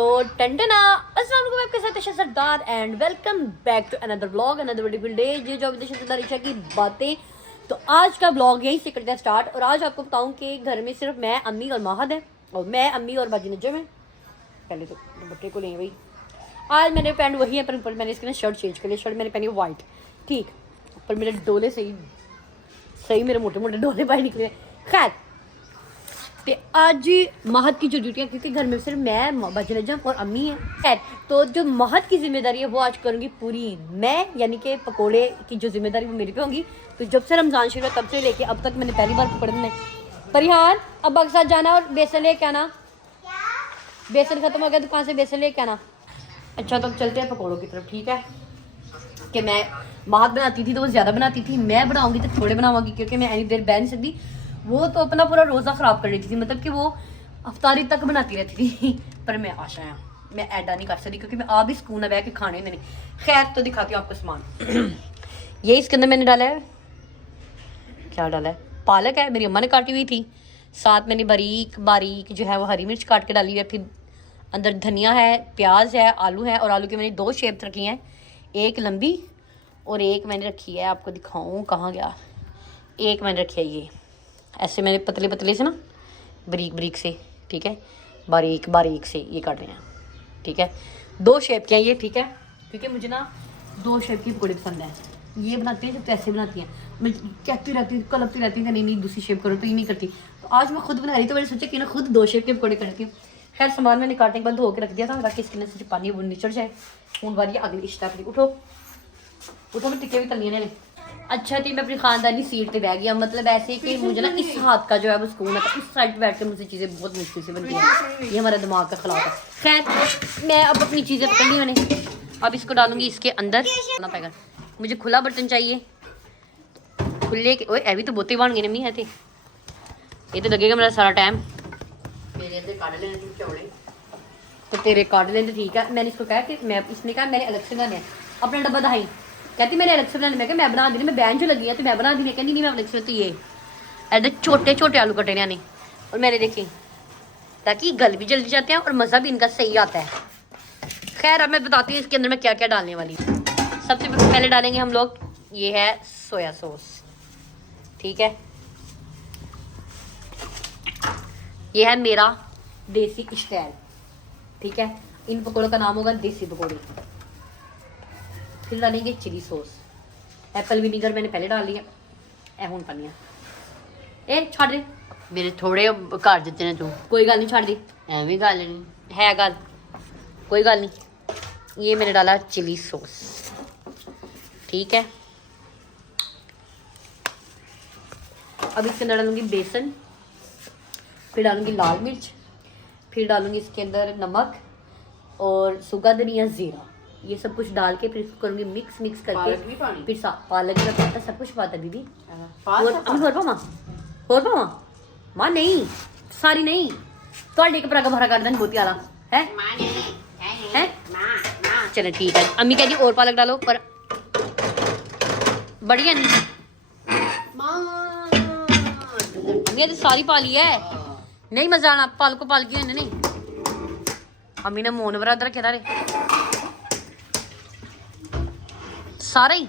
तो टंटना अस्सलाम वालेकुम, आपके साथ है Sardar and welcome back to another vlog, another beautiful day. ये जो अभी सरदार ईशा की बातें, तो आज का व्लॉग यहीं से करते हैं स्टार्ट। और आज आपको बताऊं कि घर में सिर्फ मैं, अम्मी और माहद है, और मैं, अम्मी और बाजी नजम है। पहले तो बच्चे को लेंगे भाई। आज मैंने पैंट वही है, पर मैंने इसके ना शर्ट चेंज कर लिया। शर्ट मैंने पहनी वाइट, ठीक, पर मेरे डोले सही मेरे मोटे मोटे डोले बाहर निकले। खैर, तो आज महद की जो ड्यूटी है, क्योंकि घर में सिर्फ मैं, बाजी नजम और अम्मी है। खैर, तो जो महद की जिम्मेदारी है वो आज करूँगी पूरी मैं, यानी कि पकोड़े की जो जिम्मेदारी वो मेरे पे होगी। तो जब से रमज़ान शुरू है तब से लेके अब तक मैंने पहली बार पकड़े बनाए। परिहान अब्बा के साथ जाना और बेसन लेके आना। बेसन खत्म हो गया दुकान से, बेसन लेके आना। अच्छा, तो अब चलते हैं पकौड़ों की तरफ, ठीक है। कि मैं महद बनाती थी तो वो ज़्यादा बनाती थी, मैं बनाऊँगी तो थोड़े बनाऊँगी, क्योंकि मैं एनी देर बह नहीं सकती। वो तो अपना पूरा रोज़ा ख़राब कर लेती थी, मतलब कि वो अफ्तारी तक बनाती रहती थी। पर मैं आशा है मैं ऐडा नहीं कर सकती, क्योंकि मैं आ भी सुकून बह के खाने में नहीं। खैर, तो दिखाती हूँ आपको सामान। ये इसके अंदर मैंने डाला है, क्या डाला है, पालक है, मेरी अम्मा ने काटी हुई थी। साथ मैंने बारीक बारीक जो है वो हरी मिर्च काट के डाली है। फिर अंदर धनिया है, प्याज है, आलू है। और आलू की मैंने 2 शेप रखी हैं, एक लंबी और एक मैंने रखी है, आपको दिखाऊँ कहाँ गया, एक मैंने रखी है ये ऐसे, मैंने पतले पतले से ना बारीक बारीक से, ठीक है, बारीक बारीक से ये काट रहे हैं, ठीक है। 2 शेप के हैं ये, ठीक है, क्योंकि मुझे ना 2 शेप की पकौड़े पसंद है। ये बनाती है जब तो ऐसे बनाती हैं, मैं कहती रहती हूँ, कलपती रहती हूँ, नहीं दूसरी शेप करो, तो ये नहीं करती। तो आज मैं खुद बना रही, तो मैंने सोचा कि ना खुद 2 शेप के पकौड़े करती हूँ। खैर, सामान मैंने काटने के बाद धो के रख दिया था ताकि इसके अंदर से जो पानी वो निचड़ जाए। हूँ बारी अगली इश्ता। उठो उठो, मैं टिक्के भी तलनी है। अच्छा, तो मैं अपनी खानदानी सीट पे बैठ गया, मतलब ऐसे कि मुझे ना इस हाथ का जो है वो सुकून है, इस साइड पे बैठ कर मुझे चीज़ें बहुत मुश्किल से बनती हैं। ये हमारे दिमाग का खिलाफ है। खैर, मैं अब अपनी चीज़ें पकड़ ली मैंने, अब इसको डालूंगी इसके अंदर। पाएगा मुझे खुला बर्तन चाहिए, खुले के। ओए अभी तो बोते बन गए नहीं है थे, ये तो लगेगा मेरा सारा टाइम। मेरे काट लेने चौड़े, तो तेरे काट लेने, ठीक है। मैंने इसको कहा कि मैं, इसने कहा मैंने अलग से बनाने हैं। अपना डब्बा दहाई, कहती मैंने अलग से बनाने। मैं क्या मैं बना दी, मैं बहन जो लगी है तो मैं बना दी। कहती नहीं मैं अलग से, तो ये ऐसे छोटे छोटे आलू कटे ने, और मैंने देखी, ताकि गल भी जल्दी जाते हैं और मज़ा भी इनका सही आता है। खैर, अब मैं बताती हूँ इसके अंदर मैं क्या क्या डालने वाली हूँ। सबसे पहले डालेंगे हम लोग, ये है सोया सॉस, ठीक है। ये है मेरा देसी स्टाइल, ठीक है। इन पकौड़ों का नाम होगा देसी पकौड़े। फिर डालेंगे चिली सॉस, एप्पल विनीगर मैंने पहले डाल लिया, एहून पानिया ए छाड़ दे, मेरे थोड़े घर जितने ने तू, कोई गल नहीं, छाड़ दी, एवं गल नहीं है गल, कोई गल नहीं। ये मैंने डाला चिली सॉस, ठीक है। अब इसके अंदर डालूंगी बेसन, फिर डालूंगी लाल मिर्च, फिर डालूंगी इसके अंदर नमक और सूखा धनिया, जीरा, ये सब कुछ डाल के फिर इसको करूंगी मिक्स करके। फिर पालक का पत्ता सब कुछ पाता दीदी, और पावा माँ नहीं, सारी नहीं, थोड़े कपड़ा का भरा कर दें बहुत आला है। चलो ठीक है, अम्मी कह दी और पालक डालो, पर बढ़िया नहीं, अम्मी तो सारी पाली है, नहीं मजा आना, पाल को पाल की नहीं। अम्मी ने मोन बरादर रखे रे सारा ही।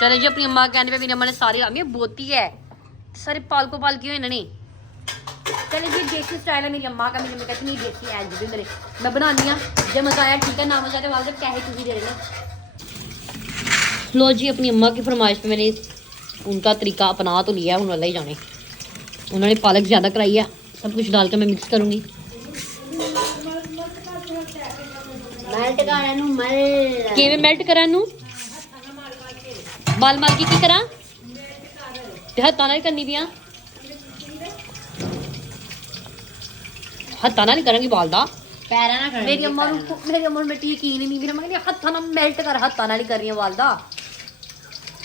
चले जी, अपनी अम्मा कहने पे मेरी अम्मा ने सारी, अम्मी बोती है सारे पाल को पाल की हुए इन्होंने। चले जी, देसी स्टाइल है मेरी अम्मा का, मेरी अम्मा कहती नहीं देसी है जी मेरे, मैं बनानी हाँ, जब मजा आया ठीक है, ना मजा आया वाले पैसे तुझे दे रहे। लो जी, अपनी अम्मा की फरमाइश पे मैंने उनका तरीका अपना तो लिया, हूँ वाला ही जाने। उन्होंने पालक ज़्यादा कराई है, सब कुछ डाल कर मैं मिक्स करूँगी। किवें मेल्ट करा नू, बाल मार के की करा, हत्था नाल करनी दियां, हत्था नाल करांगी बाल दा, पैरा ना करनी। मेरी अम्मा को बेटी यकीन ही नहीं, मेरी अम्मा कहती हत्था नाल मेल्ट कर, हत्था नाल ही कर रही है बाल दा।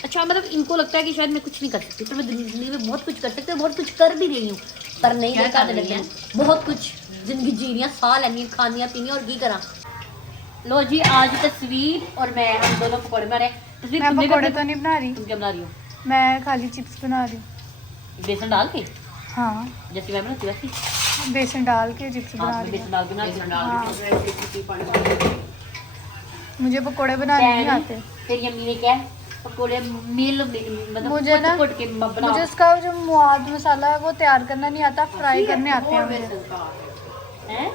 अच्छा, मतलब इनको लगता है कि शायद मैं कुछ नहीं कर सकती, पर मैं जिंदगी में बहुत कुछ कर सकती हूँ, बहुत कुछ कर भी रही हूँ, पर नहीं कर रही है, बहुत कुछ जिंदगी जी रही है, साह लैनी, खानिया पीनी, और की करा। लो जी, आज तस्वीर और मैं, हम दोनों पकौड़े बना रहे हैं। मैं पकौड़े तो नहीं बना रही, तुम क्या बना रही हो? मैं खाली चिप्स बना रही हूँ, बेसन डाल के। हाँ, जैसे मैं बनाती वैसे। बेसन डाल के चिप्स बना हाँ, रही बेसन हूँ। डाल के ना मुझे पकोड़े बनाने नहीं आते। तेरी अम्मी ने क्या पकोड़े मतलब मुझे ना कुट के बना मुझे इसका जो मुआद मसाला है वो तैयार करना नहीं आता, फ्राई करने आते हैं मुझे। हैं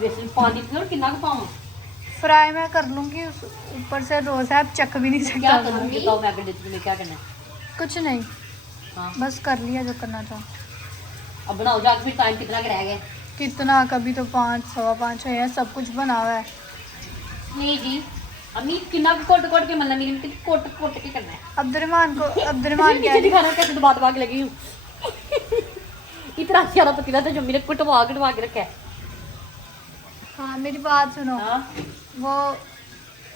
बेसन पानी पियो कितना का पाऊं फ्राई मैं कर लूँगी, ऊपर से रोज़ आप चख भी नहीं क्या सकता। करूंगी बताओ मैं कर देती हूं क्या करना है कुछ नहीं, हाँ बस कर लिया जो करना था। अब बनाओ जाके फिर टाइम कितना रह गया कितना, कभी तो 5 सवा 5 है, सब कुछ बना हुआ है। नहीं जी अम्मी कितना कोट कोट के मतलब मेरी कोट कोट के करना है अब्दुर्रहमान को कह नीचे रही दिखाना कैसे दबा दबा के लगी हूँ इतना सारा पतीला था जो मेरे कुटवा के रखा है हाँ मेरी बात सुनो, हाँ वो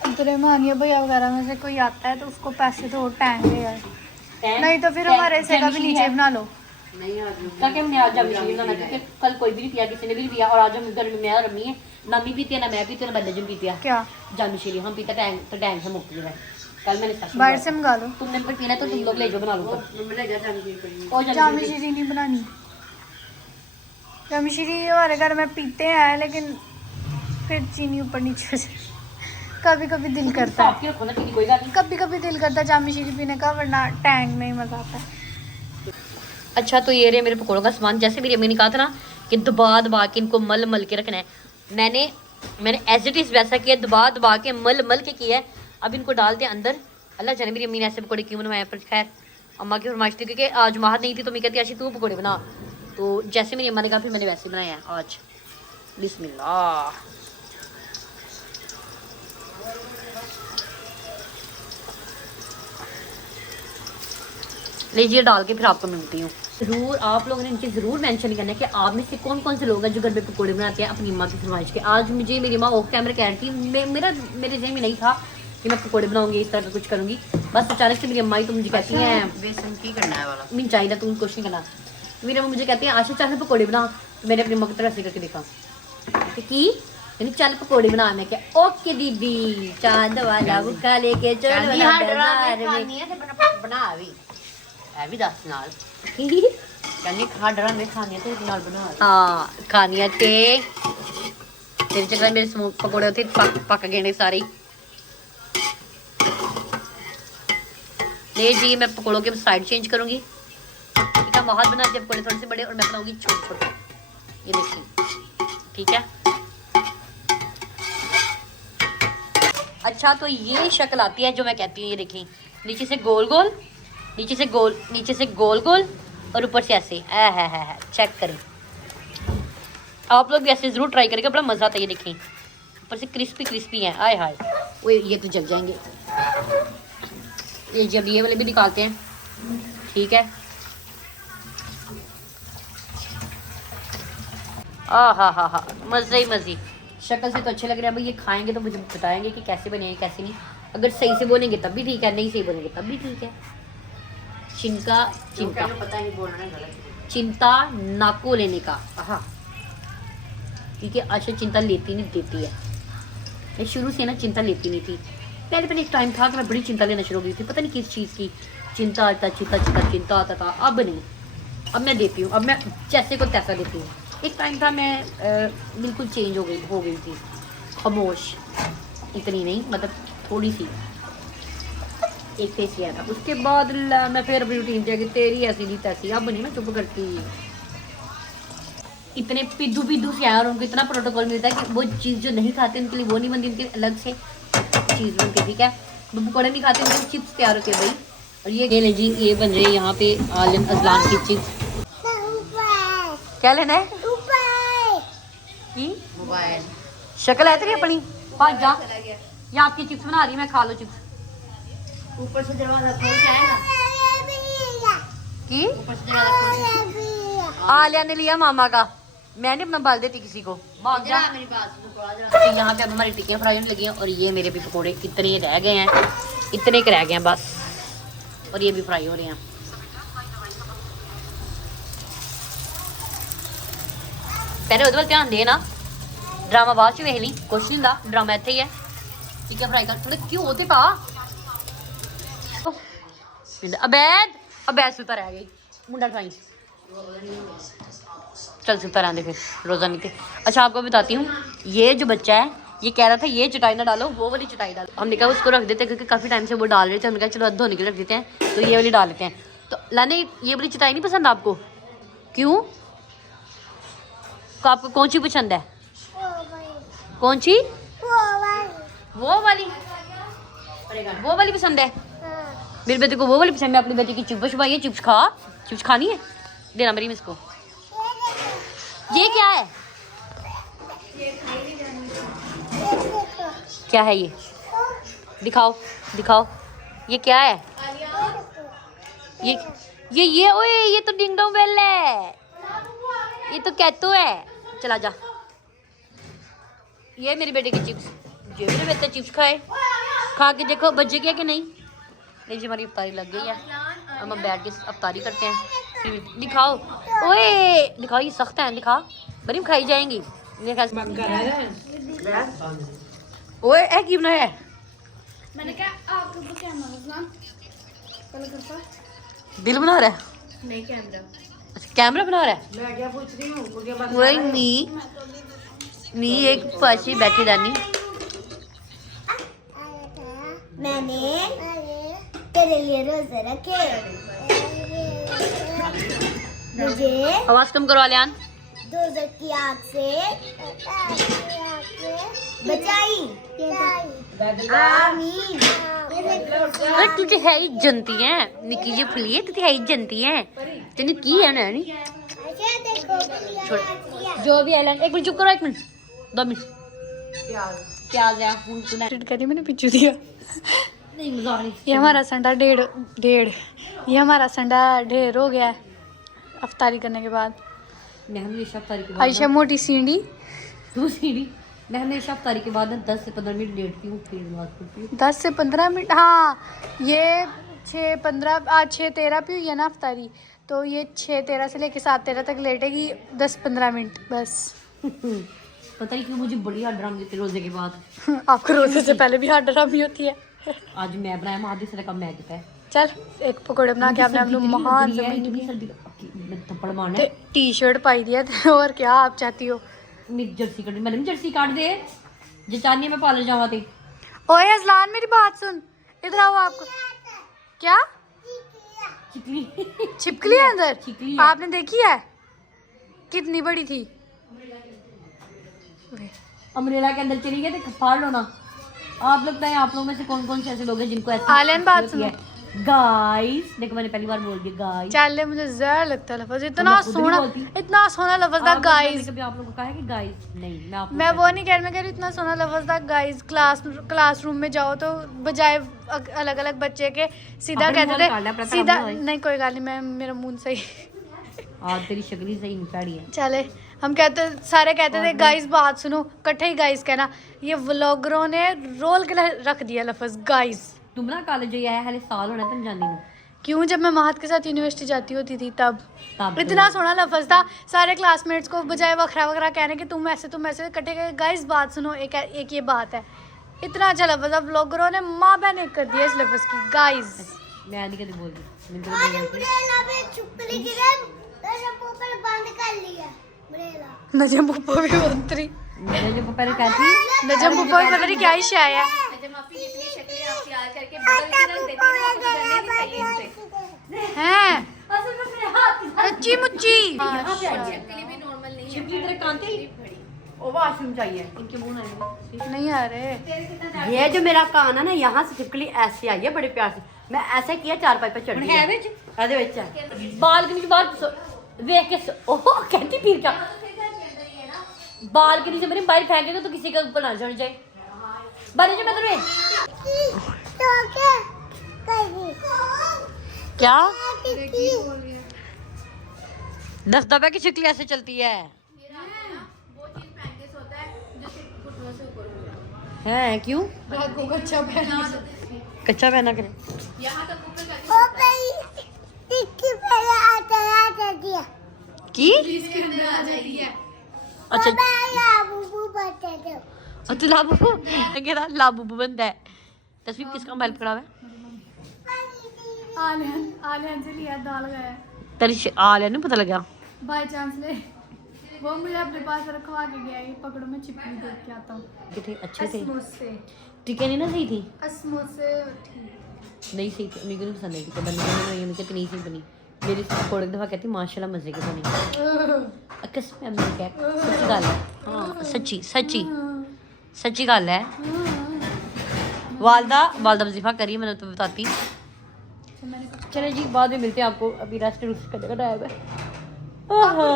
अब्दुर्रहमान या भैया वगैरह में से कोई आता है तो उसको पैसे तो टैंग दे यार, नहीं तो फिर हमारे हिस्से का भी नीचे बना लो। क्या क्या हमने आज जाम मशीन बनाना क्योंकि कल कोई भी नहीं पिया, किसी ने भी नहीं पिया और आज हम घर में मैं और अम्मी है ना अम्मी पीती है ना मैं पीती हूँ ना बल्ले जम पीती है क्या जाम मशीन हम पीता टैंक तो टैंक से मुक्त गया कल मैंने स्पेशल बाहर से मंगा लो। तुमने पर पीना तो तुम लोग ले जाओ बना लो तो जामी शीरी नहीं बनानी, जामी शीरी हमारे घर में पीते हैं लेकिन फिर चीनी ऊपर नीचे हो जाए। कभी कभी दिल करता है, रखो ना चीनी कोई बात नहीं कभी कभी दिल करता है जामी शीरी पीने का, वरना टैंग में ही मजा आता है। अच्छा तो ये रहे मेरे पकौड़ों का सामान। जैसे मेरी अम्मी ने कहा था ना कि दबा दबा के इनको मल मल के रखना है, मैंने एज इट इज़ वैसा किया, दबा दबा के मल मल के किया है। अब इनको डालते हैं अंदर। अल्लाह जाने मेरी अम्मी ने ऐसे पकौड़े क्यों बनवाए, पर खैर अम्मा की फरमाइश थी क्योंकि आज माहर नहीं थी तो मैं कहती आशी तू पकौड़े बना, तो जैसे मेरी अम्मा ने कहा फिर मैंने वैसे बनाया है आज। बिस्मिल्लाह। लीजिए डाल के फिर आपको मिलती हूँ। ज़रूर आप लोगों ने इनके ज़रूर मेंशन करना है कि आप में से कौन कौन से लोग हैं जो घर में पकौड़े बनाते हैं अपनी अम्मा की फरमाइश के। आज मुझे मेरी माँ ऑफ कैमरा कह रही थी, मेरे जहन में नहीं था कि मैं पकौड़े बनाऊंगी, इस तरह कुछ करूँगी, बस अचानक से मेरी अम्मा ही तो मुझे कहती हैं बेसन की करना है वाला मिल चाहिए तुम कुछ नहीं करना। मेरी अम्मा मुझे कहती हैं आशा चाहे पकौड़े बना, तो मैंने अपनी अम्मा की तरह ऐसे करके देखा कि यानी चल पकौड़े बना। मैं क्या ओके दीदी चांद वाला बुक्का लेके चल बना भी 10 नाल कहनी खाडरा में खानी तो नाल बना। हाँ खानिया ते तेरे चक्कर मेरे स्मोक पकौड़े होते पक गए सारे। ले जी मैं पकौड़ों के साइड चेंज करूंगी, ठीक है। बहुत बनाती है पकौड़े थोड़े से बड़े और मैं बनाऊंगी छोटे छोटे, ये देखिए ठीक है। अच्छा तो ये शक्ल आती है जो मैं कहती हूँ, ये देखिए नीचे से गोल गोल, नीचे से गोल गोल और ऊपर से ऐसे है चेक करें आप लोग भी ऐसे जरूर ट्राई करेंगे, बड़ा मजा आता है। ये देखें ऊपर से क्रिस्पी है, आय हाय वो ये तो जल जाएंगे। ये जब ये वाले भी निकालते हैं, ठीक है। हा मज़े ही मज़े। शक्ल से तो अच्छे लग रहे हैं, भाई ये खाएंगे तो मुझे बताएंगे कि कैसे बने कैसे नहीं। अगर सही से बोलेंगे तब भी ठीक है, नहीं सही बोलेंगे तब भी ठीक है। चिंता पता नहीं बोलना गलत चिंता नाको लेने का, हाँ क्योंकि आशा चिंता लेती नहीं देती है। मैं शुरू से ना चिंता लेती नहीं थी, पहले एक टाइम था कि मैं बड़ी चिंता लेना शुरू हो गई थी, पता नहीं किस चीज़ की चिंता आता चिंता आता था। अब नहीं, अब मैं देती हूँ, अब मैं जैसे को तैसा देती हूँ। एक टाइम था मैं बिल्कुल चेंज हो गई थी, खामोश, इतनी नहीं मतलब थोड़ी सी, एक फेस किया था। उसके बाद मैं फिर अपनी रूटीन जाएगी, तेरी ऐसी नहीं तैसी, अब नहीं मैं चुप करती। इतने पिद्दू से आया और उनको इतना प्रोटोकॉल मिलता है कि वो चीज़ जो नहीं खाते उनके लिए वो नहीं बनती, उनके अलग से चीज़ बनती है, ठीक है। वो पकौड़े नहीं खाते उनके चिप्स तैयार होते हैं भाई। और ये ले जी, ये बन रही है यहाँ पे आलिम अजलान की चिप्स। क्या लेना है की मोबाइल शक्ल है तेरी अपनी, भाग जा, ये आपकी चिप्स बना रही, मैं खा लो चिप्स। ऊपर से दरवाजा खोल के आएगा की ऊपर से दरवाजा खोल के आलिया ने लिया मामा का, मैं नहीं अपना बाल देती किसी को, भाग जा। मेरी बात सुनो तो यहाँ पे अब हमारी टिक्कियाँ फ्राई होने लगी हैं और ये मेरे भी पकोड़े इतने रह गए हैं, इतने के रह गए हैं बस, और ये भी फ्राई हो रहे हैं। पहले ਉਹਦੇ ਵੱਲ ध्यान दे ना, ड्रामा बाद च वेख ली, कुछ नहीं ਹੁੰਦਾ, ड्रामा ਇੱਥੇ ही है। टिक्कियाँ फ्राई कर, थोड़े घ्यो ते पा। अबैद सुता रह गई, मुंडा खाई चल सुता रहने फिर रोज़ा नहीं थे। अच्छा आपको बताती हूँ, ये जो बच्चा है ये कह रहा था ये चटाई ना डालो, वो वाली चटाई डालो। हमने कहा उसको रख देते हैं क्योंकि काफ़ी टाइम से वो डाल रहे थे। हमने कहा चलो धोने के लिए रख देते हैं, तो ये वाली डाल लेते हैं। तो लाने ये वाली चटाई नहीं पसंद आपको? क्यों? तो आपको कौन सी पसंद है? कौन सी? वो वाली वो वाली पसंद है। मेरे बेटे को वो वाली पसंद है। अपनी बेटी की चिप्स छुपाई है। चिप्स खा, चिप्स खानी है, देना मेरी में इसको। ये क्या है? क्या है ये? दिखाओ दिखाओ, ये क्या है? ये ओए ये तो डिंग डोंग बेल है, ये तो कैटो है। चला जा। ये मेरी बेटे की चिप्स, ये मेरे बेटे चिप्स खाए, खा के देखो बच्चे क्या कि नहीं। नहीं जी हमारी अफ्तारी लग गई है, अब हम बैठ के अफ्तारी करते हैं। फिर दिखाओ, ओए दिखाओ, ये सख्त है, दिखा बड़ी खाई जाएंगी। ओए ए की बनाया है? मैंने कहा आपको कैमरा दिल बना रहा है? नहीं कैमरा। अच्छा कैमरा बना रहा है। मैं क्या पूछ रही हूँ? वही मी एक पासी बैठी रानी। मैंने तेरे लिए रोजे रखे, मुझे आवाज कम करो आलियान। दोजख की आग से बचाई। आमीन। अरे तुझे है ही जनती है निकी जी फुलिए, तुझे है ही जनती है, तेने की है ना नहीं। छोड़ जो भी आलियान, एक मिनट चुप करो, एक मिनट 2 मिनट। प्याज है एडिट करी मैंने पीछे दिया। नहीं मजाक नहीं। ये हमारा संडा डेढ़ ये हमारा संडा ढेर हो गया है अफ्तारी करने के बाद। मैं हमेशा अफ्तारी के बाद आयशा मोटी सीढ़ी तू सीढ़ी, मैं हमेशा अफ्तारी के बाद 10 से 15 मिनट लेटती हूँ, फिर नमाज पढ़ती हूँ। 10 से 15 मिनट। हाँ ये 6:15 आज 6:13 पे हुई है ना अफ्तारी, तो ये 6:13 से लेके 7:13 तक लेटेगी 10-15 मिनट बस। पता नहीं क्यों मुझे बड़ी हड्राम देती रोजे के बाद। आपको रोजे से पहले भी हार्ड ड्रामी होती है। आज मैं बनाया महादी से कम मैं किया है। चल एक पकौड़े बना के आपने अपने महान थप्पड़ मारने टी शर्ट पाई दिया था। और क्या आप चाहती हो? मेरी जर्सी काट, मैंने भी जर्सी काट दे जे चाहनी मैं पार्लर जावा थे। ओए अजलान मेरी बात सुन, इधर आओ। आपको क्या चिकली छिपकली है अंदर? छिपकली है। आपने देखी है कितनी बड़ी थी? अमरेला के अंदर चली गए थे, फाड़ लो ना। आप लोग बताएं, आप लोगों में से कौन कौन से ऐसे लोग हैं जिनको ऐसे आलियान बात सुनो। गाइस देखो मैंने पहली बार बोल दिया गाइस। चल मुझे जहर लगता है लफ्ज, इतना खुद नहीं सोना बोलती। इतना सोना लफ्ज था गाइस। कभी आप लोगों को कहा है कि गाइस? नहीं मैं आपको मैं वो नहीं कह रही, मैं कह रही इतना सोना लफ्ज था गाइस। क्लासरूम में जाओ तो बजाय अलग अलग बच्चे के सीधा अपने मुंह कहते निकाल ले, अपना थे सीधा। मुंह है। नहीं कोई गल नहीं, मैं मेरा मुंह सही। और तेरी शक्ल ही सही निकाली है। चले हम कहते सारे कहते थे गाइस बात सुनो, इकट्ठे ही गाइस कहना। ये व्लॉगरों ने रोल के रख दिया लफ्ज गाइस। तुम ना कॉलेज जो आया हाले साल होना तुम जानी हो। क्यों? जब मैं महत के साथ यूनिवर्सिटी जाती होती थी तब तब इतना सोना लफ्ज था। सारे क्लासमेट्स को बजाय वखरा वखरा कहने के तुम ऐसे इकट्ठे कहे गाइस बात सुनो, एक ये बात है। इतना अच्छा लफ्ज अब व्लॉगरों ने माँ बहन कर दिया इस लफ्ज की गाइस। मैं नहीं कभी बोल रही, मैंने तो आज बोला अम्ब्रेला पे चुपकली गिरे, तो ऊपर बंद कर लिया अम्ब्रेला। नजम पुप्पो भी उतरी। मैंने जो पहले कहती नजम पुप्पो भी पता नहीं क्या ही शाय है। हैं सच्ची मुच्ची। छिपकली तेरे कान पे ओ वॉशरूम चाहिए इनके मुंह में नहीं आ रहे। ये जो मेरा कान है ना, यहाँ से छिपकली ऐसे आई है बड़े प्यार से। मैं ऐसे किया 4 पाई पे चढ़ गई है विच ਇਹਦੇ ਵਿੱਚ ਬਾਲਕਨੀ ਚ ਬਾਹਰ ਵੇਖ ਕੇ ओह कहती फिर क्या बालकनी से मेरे बाहर फेंकेगा तो किसी का ऊपर ना चढ़ जाए। बने जो मैं तुम्हें तो क्या दस दबा की छिपकली ऐसे चलती है। हैं क्यों? कच्चा पहना करे ओ भाई टिक्की पहले आता दिया की अच्छा बाया बुबू बता दो। अच्छा लाबू कहता लाबू बनता है। तस्वीर किसका मोबाइल पकड़ा हुआ है? आलियान से लिया दाल गया तेरी आ लिया नहीं पता लगा। बाय चांस ले वो मुझे अपने पास रखवा के गया, ये पकड़ो मैं चिपली देख के आता हूँ। कितने अच्छे थे, समोसे टिक्के नहीं ना सही थी, समोसे नहीं सही थी, मेरे को नहीं पसंद आई टिक्के बनने में, मुझे नहीं सही बनी। मेरी थोड़ी दफ़ा कहती माशाल्लाह मज़े की बनी। कसम है मेरी क्या सच्ची गल है, हाँ सच्ची सच्ची सच्ची गल है। वालदा वजीफा करी, मैंने तो बताती। चले जी बाद में मिलते हैं आपको, अभी रेस्ट करने का टाइम है।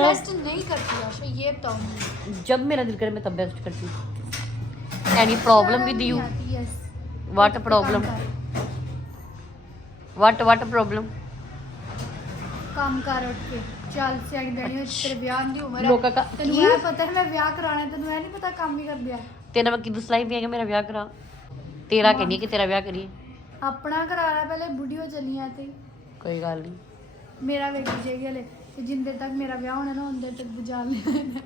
रेस्ट नहीं करती आशा, ये बताओ मुझे। जब मेरा दिल करे मैं तब रेस्ट करती हूँ। Any problem with you? What problem? What problem? काम कर उठ के चल से आगे देनी तेरे ब्याह दी उम्र है। लोका का तेनू की? ये पता है मैं ब्याह कराना है, तेनू ये नहीं पता काम ही कर दिया। तेरा मैं किदू सलाई भी है मेरा ब्याह करा, तेरा कहनी है कि तेरा ब्याह करिए। अपना कराना पहले, बुढ़ी हो चली है ते कोई गल नहीं, मेरा वेख जाएगी हले ते जिन देर तक मेरा ब्याह होना ना उन देर तक बुझा लेना।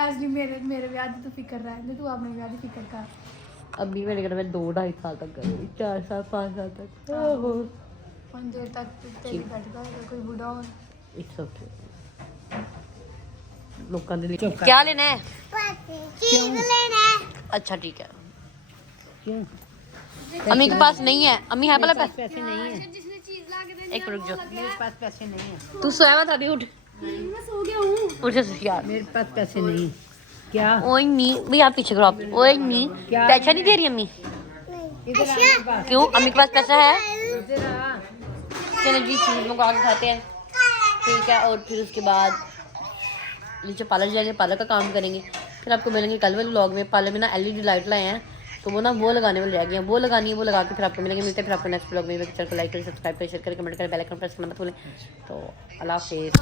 ऐसे मेरे ब्याह की तो फिक्र रह, तू अपने ब्याह की फिक्र कर। अभी मेरे घर में 2-2.5 साल तक करूँगी, 4 साल 5 साल तक। ओहो उन देर तक तेरी घटका कोई बुढ़ा हो। It's okay. लोकां दे लिए क्या लेना है? चीज लेना है। अच्छा ठीक है। अम्मी के पास नहीं है, अम्मी है भला पैसे? नहीं है। एक रुक जाओ, मेरे पास पैसे नहीं है। तू सोया हुआ था अभी, उठ मैं सो गया हूँ। उठ जा यार। मेरे पास पैसे नहीं। क्या? ओए नहीं भैया, आप पीछे करो आप। ओए नहीं, क्या? पैसा नहीं दे रही अम्मी? इधर आ मेरे पास। क्यों, अम्मी के पास पैसा है? इधर आ। चलो जी चीज मंगवा के खाते हैं, ठीक है। और फिर उसके बाद नीचे पार्लर जाएंगे, पार्लर का काम करेंगे। फिर आपको मिलेंगे कल वाले व्लॉग में। पार्लर में ना LED लाइट लाए हैं, तो वो ना वो लगाने वाले रह गए हैं, वो लगानी है, वो लगा के फिर आपको मिलेंगे। मिलते हैं फिर आपको नेक्स्ट व्लॉग में। चैनल को लाइक करें, सब्सक्राइब करें, शेयर करें, कमेंट करें, बेल आइकन प्रेस करना मत भूलें। तो अल्लाह हाफिज़।